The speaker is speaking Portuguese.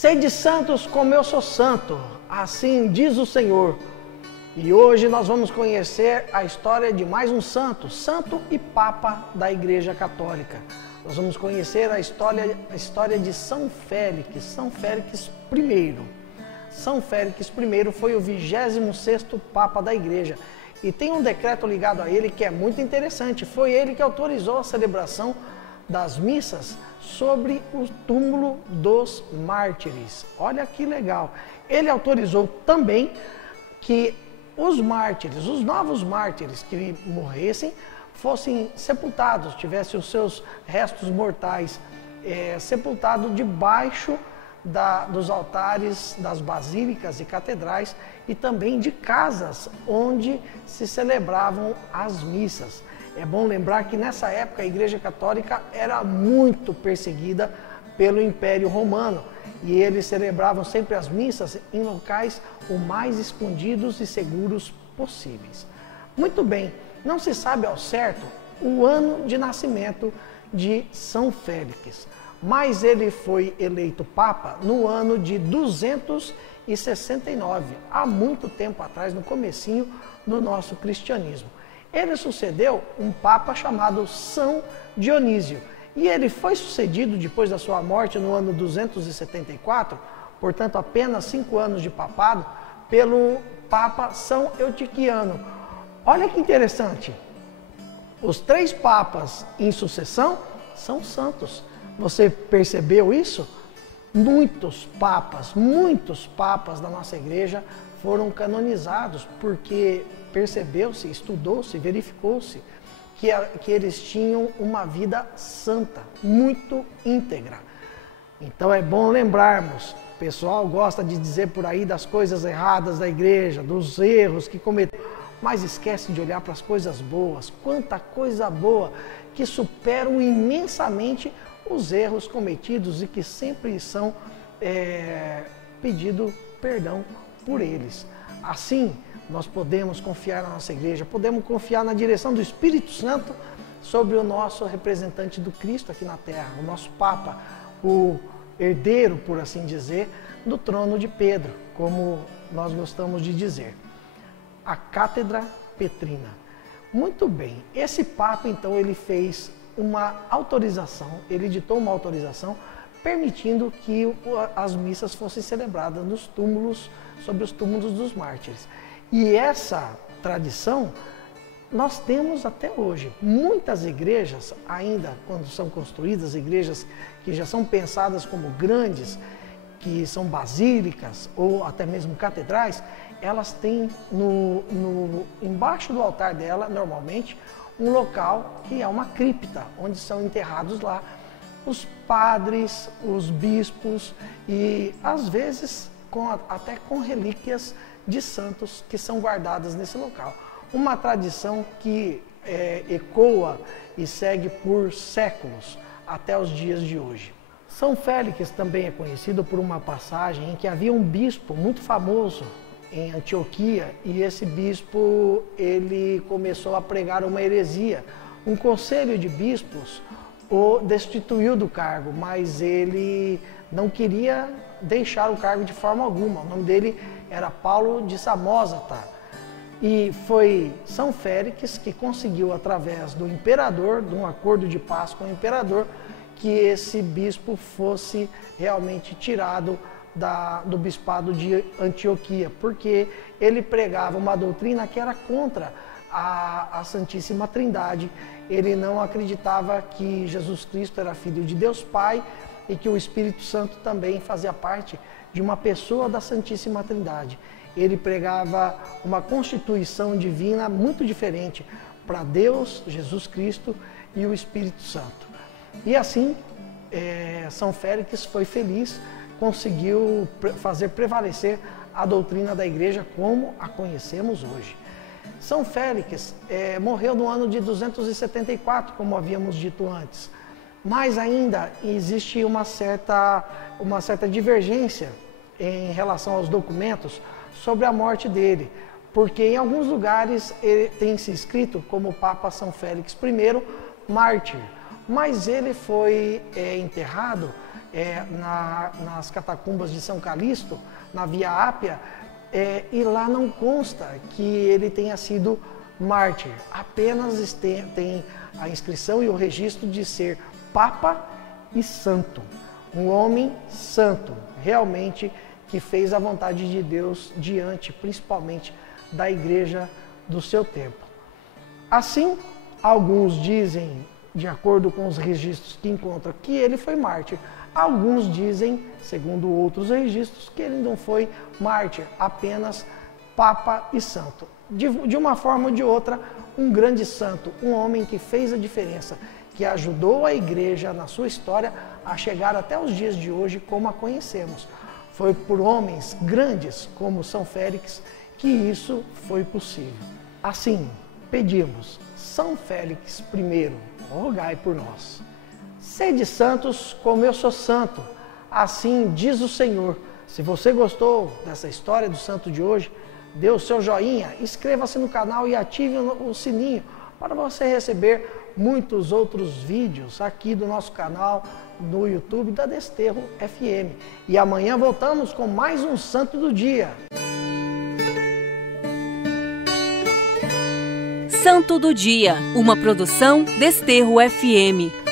Sede santos como eu sou santo, assim diz o Senhor. E hoje nós vamos conhecer a história de mais um santo, santo e papa da Igreja Católica. Nós vamos conhecer a história de São Félix, São Félix I. São Félix I foi o 26º Papa da Igreja. E tem um decreto ligado a ele que é muito interessante. Foi ele que autorizou a celebração das missas sobre o túmulo dos mártires. Olha que legal. Ele autorizou também que os mártires, os novos mártires que morressem, fossem sepultados, tivessem os seus restos mortais sepultados debaixo dos altares das basílicas e catedrais e também de casas onde se celebravam as missas. É bom lembrar que nessa época a Igreja Católica era muito perseguida pelo Império Romano e eles celebravam sempre as missas em locais o mais escondidos e seguros possíveis. Muito bem, não se sabe ao certo o ano de nascimento de São Félix, mas ele foi eleito Papa no ano de 269, há muito tempo atrás, no comecinho do nosso cristianismo. Ele sucedeu um Papa chamado São Dionísio, e ele foi sucedido depois da sua morte no ano 274, portanto apenas 5 anos de papado, pelo Papa São Eutiquiano. Olha que interessante, os 3 papas em sucessão são santos. Você percebeu isso? Muitos papas da nossa igreja foram canonizados porque percebeu-se, estudou-se, verificou-se que eles tinham uma vida santa, muito íntegra. Então é bom lembrarmos, o pessoal gosta de dizer por aí das coisas erradas da igreja, dos erros que cometeram, mas esquece de olhar para as coisas boas. Quanta coisa boa que superam imensamente os erros cometidos e que sempre são pedido perdão por eles. Assim, nós podemos confiar na nossa igreja, podemos confiar na direção do Espírito Santo sobre o nosso representante do Cristo aqui na Terra, o nosso Papa, o herdeiro, por assim dizer, do trono de Pedro, como nós gostamos de dizer. A Cátedra Petrina. Muito bem, esse Papa então ele fez uma autorização, ele editou uma autorização permitindo que as missas fossem celebradas nos túmulos, sobre os túmulos dos mártires. E essa tradição nós temos até hoje. Muitas igrejas, ainda quando são construídas, igrejas que já são pensadas como grandes, que são basílicas ou até mesmo catedrais, elas têm embaixo do altar dela, normalmente, um local que é uma cripta, onde são enterrados lá os padres, os bispos e às vezes até com relíquias de santos que são guardadas nesse local. Uma tradição que ecoa e segue por séculos até os dias de hoje. São Félix também é conhecido por uma passagem em que havia um bispo muito famoso em Antioquia e esse bispo ele começou a pregar uma heresia. Um conselho de bispos o destituiu do cargo, mas ele não queria deixar o cargo de forma alguma. O nome dele era Paulo de Samosata. E foi São Félix que conseguiu, através do imperador, de um acordo de paz com o imperador, que esse bispo fosse realmente tirado do bispado de Antioquia, porque ele pregava uma doutrina que era contra a Santíssima Trindade. Ele não acreditava que Jesus Cristo era filho de Deus Pai e que o Espírito Santo também fazia parte de uma pessoa da Santíssima Trindade. Ele pregava uma constituição divina muito diferente para Deus, Jesus Cristo e o Espírito Santo. E assim, São Félix foi feliz, conseguiu fazer prevalecer a doutrina da igreja como a conhecemos hoje. São Félix morreu no ano de 274, como havíamos dito antes, mas ainda existe uma certa divergência em relação aos documentos sobre a morte dele, porque em alguns lugares tem se escrito como Papa São Félix I, mártir, mas ele foi enterrado nas catacumbas de São Calixto, na Via Ápia, e lá não consta que ele tenha sido mártir, apenas tem a inscrição e o registro de ser Papa e Santo, um homem santo, realmente, que fez a vontade de Deus diante, principalmente, da igreja do seu tempo. Assim, alguns dizem, de acordo com os registros que encontram, que ele foi mártir. Alguns dizem, segundo outros registros, que ele não foi mártir, apenas Papa e Santo. De uma forma ou de outra, um grande santo, um homem que fez a diferença, que ajudou a igreja na sua história a chegar até os dias de hoje como a conhecemos. Foi por homens grandes como São Félix que isso foi possível. Assim, pedimos, São Félix I, rogai por nós. Sede santos como eu sou santo, assim diz o Senhor. Se você gostou dessa história do santo de hoje, dê o seu joinha, inscreva-se no canal e ative o sininho para você receber muitos outros vídeos aqui do nosso canal no YouTube da Desterro FM. E amanhã voltamos com mais um Santo do Dia. Santo do Dia, uma produção Desterro FM.